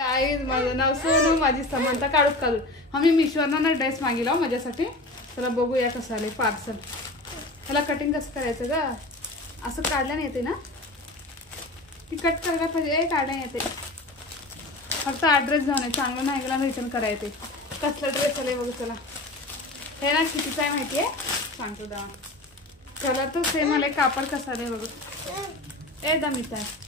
आई माझं नाव सोनू, माझी समानता काढून आम्ही मिशोवरनं ना ड्रेस मागितला माझ्यासाठी. चला बघूया कसं आले पार्सल. त्याला कटिंग कसं करायचं ग? असं काढल्याने येते ना, ती कट करायला पाहिजे. काढल्या येते फक्त ॲड्रेस जाऊन आहे, चांगलं नाही गेला रिटर्न करायला येते. कसला ड्रेस आले बघू. चला हे ना कितीचं आहे माहिती आहे सांगतो दा. कलर तर सेम आले, कापड कसं आले बघू. दमीचं आहे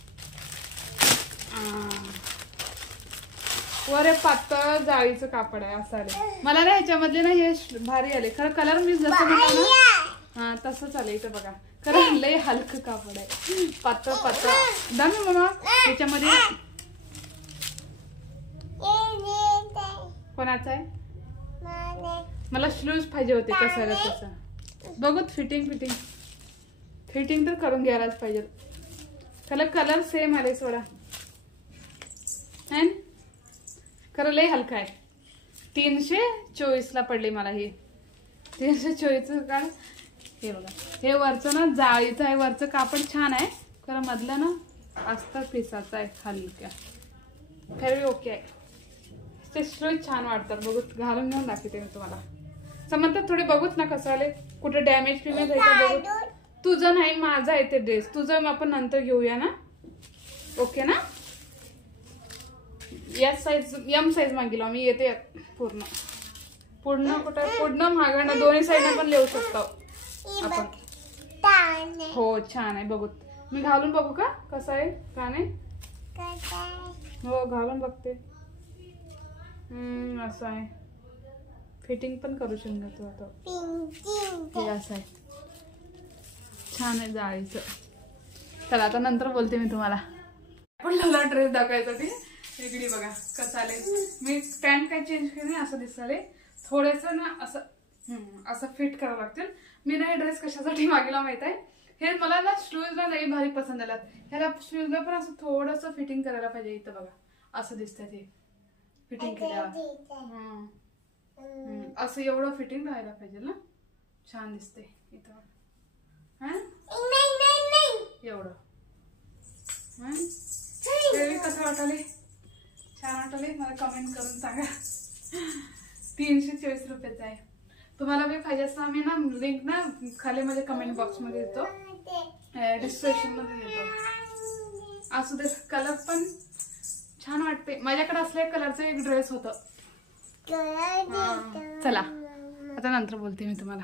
वर पातळ जाळीचं कापड आहे असं आले. मला ना ह्याच्यामधले ना हे भारी आले खरं. कलर मी जसं म्हणतो ना हा तसंच आलं इथं बघा. खरं लय हलकं कापड आहे, पातळ पातळ दमी. मग ह्याच्यामध्ये कोणाचं आहे? मला शूज पाहिजे होते कसायला तसं बघू. फिटिंग तर करून घ्यायलाच पाहिजे. त्याला कलर सेम आले सोडा है. खरं लय हलका आहे. 324 ला पडले मला हे. 324 काढ. हे बघा हे वरचं ना जाळीचं आहे, वरचं कापड छान आहे खरं मधलं ना अस्तर पिसाचं आहे हलक्या. खरं ओके आहे. ते स्ट्रोच छान वाटतात बघूत. घालून घेऊन दाखवते मी तुम्हाला. समजतात थोडे बघूत ना कसं आले. कुठे डॅमेज फिमेज आहे का बघू. तुझं नाही माझा आहे ते ड्रेस. तुझं आपण नंतर घेऊया ना. ओके ना. एस साईज एम साईज मागितलं मी. येते पूर्ण कुठं पूर्ण मागणं दोन्ही साईडने पण लिहू शकतो आपण. हो छान आहे बघू. मी घालून बघू का कसं आहे का नाही. हो घालून बघते. असं आहे. फिटिंग पण करू शकतो आता. हे असं आहे छान आहे जाळीचं. चला आता नंतर बोलते मी तुम्हाला. पण मला ड्रेस दाखवायचा ती वेगळी बघा कसं आले. मी पॅन्ट काय चेंज केली असं दिसले. थोडंसं ना असं फिट करावं लागतील. मी ना हे ड्रेस कशासाठी मागेला माहित आहे. हे मला ना शूजला लई भारी पसंत आलात. ह्याला शूजला पण असं थोडंसं फिटिंग करायला पाहिजे. इथं बघा असं दिसतंय ते फिटिंग केल्यावर. असं एवढं फिटिंग राहायला पाहिजे ना. छान दिसते इथं एवढं. कसं वाटले? छान वाटले? मला कमेंट करून सांगा. 324 रुपयाचं आहे. तुम्हाला मी पाहिजे असं आम्ही ना लिंक ना खाली मध्ये कमेंट बॉक्स मध्ये देतो, डिस्क्रिप्शन मध्ये देतो. असू दे. कलर पण छान वाटते. माझ्याकडे असल्या कलरचं एक ड्रेस होतं. चला आता नंतर बोलते मी तुम्हाला.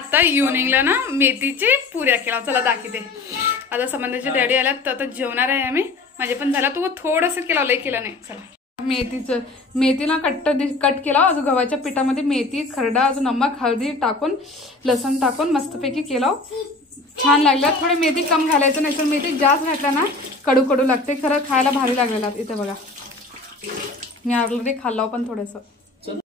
आता इव्हनिंगला ना मेथीचे पुऱ्या केला. चला दाखवते. आता संबंधाचे डॅडी आल्यात तर आता जेवणार आहे आम्ही. माझे पण झाला. तू थोडंसं केला लई केला नाही. चला मेथीला कट केला. अजून गव्हाच्या पिठामध्ये मेथी खरडा अजून नमक हळदी टाकून लसण टाकून मस्तपैकी केला. छान लागला. थोडी मेथी कम घालायचं नाही तर मेथी जास्त घातला ना कडू लागते. खरं खायला भारी लागलेला. इथं बघा मी ऑलरेडी खाल्ला पण थोडंसं.